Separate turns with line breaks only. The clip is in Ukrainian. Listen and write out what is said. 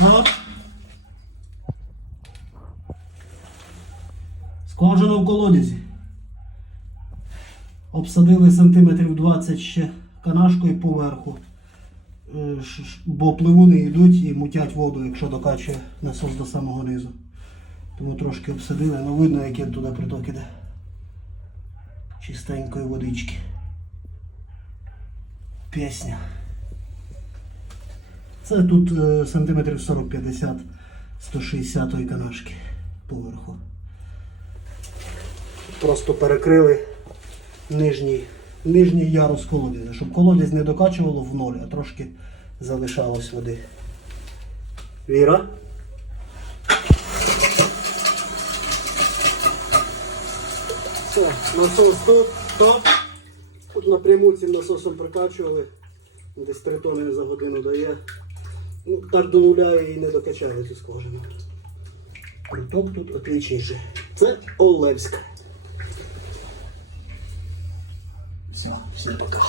А? Скважина в колодязі. Обсадили сантиметрів 20 ще канашкою поверху. Е, Бо пливуни йдуть і мутять воду, якщо докачує насос до самого низу. Тому трошки обсадили, ну видно, який туди приток іде. Чистенької водички. Пісня. Це тут е, сантиметрів 40-50 160 канашки поверху. Просто перекрили нижній, нижній ярус колодязя, щоб колодязь не докачувало в ноль, а трошки залишалось води. Віра? Все, насос тут, топ. Тут напряму цим насосом прикачували. Десь 3 тонни за годину дає. Ну, так до нуля і не докачає цю скважину. Приток тут отличніший. Це Олевська. Все, все пока.